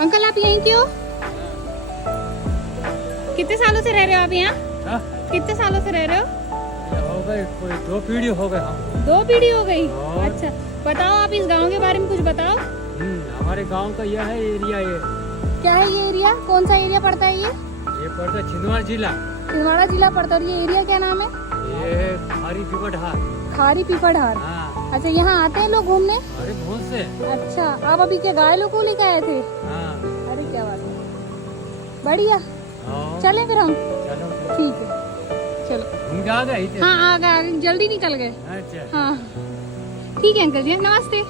Uncle आप यहीं के हो? कितने सालों से रह रहे हो आप यहाँ? हाँ? कितने सालों से रह रहे हो? हो गए कोई 2 पीढ़ी हो गए हम। 2 पीढ़ी हो गई। और? अच्छा बताओ, आप इस गांव के बारे में कुछ बताओ। हमारे गांव का यह है एरिया, ये क्या है ये एरिया? कौन सा एरिया पड़ता है ये? पड़ता छिंदवाड़ा जिला। छिंदवाड़ा जिला पड़ता है। और ये एरिया क्या नाम है? ये खारी पीपढ़हार। खारी पीपढ़हार। हाँ। अच्छा यहाँ आते हैं लोग घूमने? अरे बहुत से। अच्छा आप अभी क्या गाय लोग को लेके आए थे? हाँ। अरे क्या बात है, बढ़िया। हाँ। चले फिर हम। चलो ठीक है चलो। घूम के आ गए थे? हाँ आ गए, जल्दी निकल गए। अच्छा। हाँ ठीक है अंकल जी, नमस्ते।